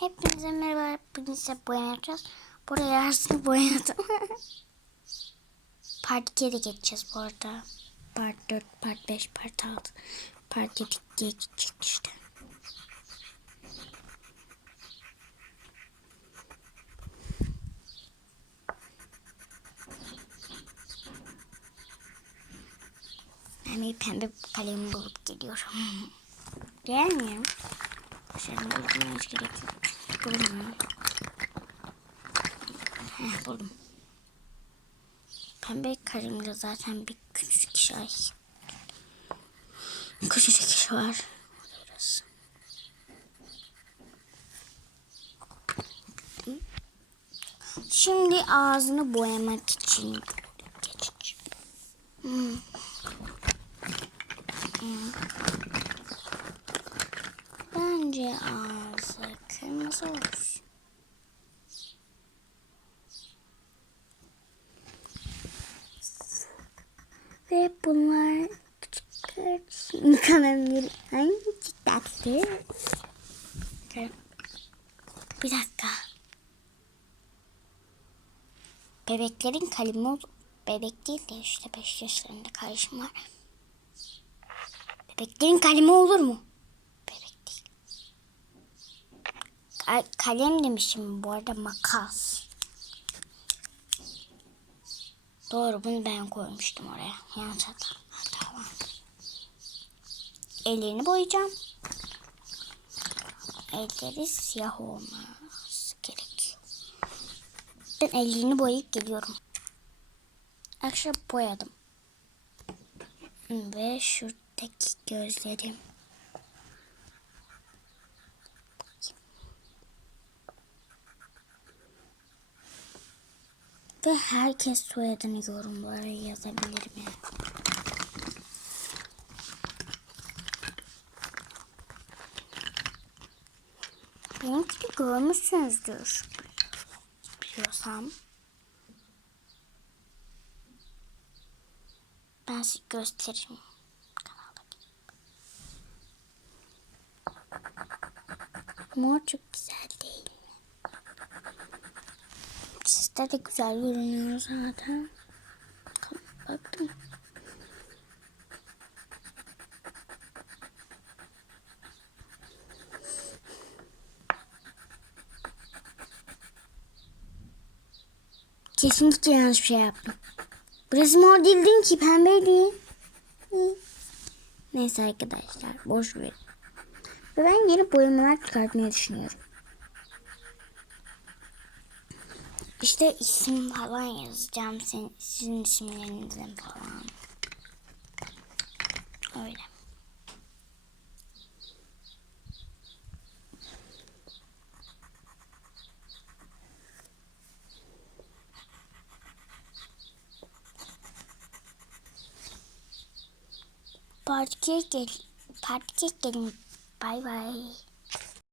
Hepinize merhaba. Bugün size boyama yapacağız. Buraya yarısını boyadım. part 2'ye de geçeceğiz bu arada. Part 4, part 5, part 6, part 7 diye gidecek işte. Ben bir pembe kalemi bulup geliyorum. Gelmiyorum. Şöyle bulmaya hiç gerek yok. Buldum. Heh. Pembe kalemde zaten bir küçük şey. Küçücük iş var. Şimdi ağzını boyamak için geçeceğim. Hmm. Hmm. Bence ağzı kırmızı olur. Ve bunlar küçük küçük kalemleri hangi tatlı. Bir dakika. Bebeklerin kalemi ol- Bebek değil de işte 5 yaşlarında kardeşim var. Bebeklerin kalemi olur mu? Bebek değil. Ka- kalem demişim bu arada makas. Doğru bunu ben koymuştum oraya. Yanlış hata. Hata var. Ellerini boyayacağım. Elleri siyah olması gerekiyor. Ben ellerini boyayıp geliyorum. Akşam boyadım. Ve şuradaki gözlerim. Ve herkes soyadını yorumlara yazabilir mi? Benimkini görmüşsünüzdür. Biliyorsam. Ben size göstereyim. Kanaldaki. Mor çok güzel değil Sizde de güzel görünüyor zaten. Bakın. Kesinlikle yanlış bir şey yaptım. Burası mor değildi ki pembeydi. Neyse arkadaşlar boş ver. Ve ben yeni boyamalar çıkartmayı düşünüyorum. İşte isim falan yazacağım. Senin, sizin isimlerinizden falan. Öyle. Partikeye gel. Partikeye gelin. Bay bay.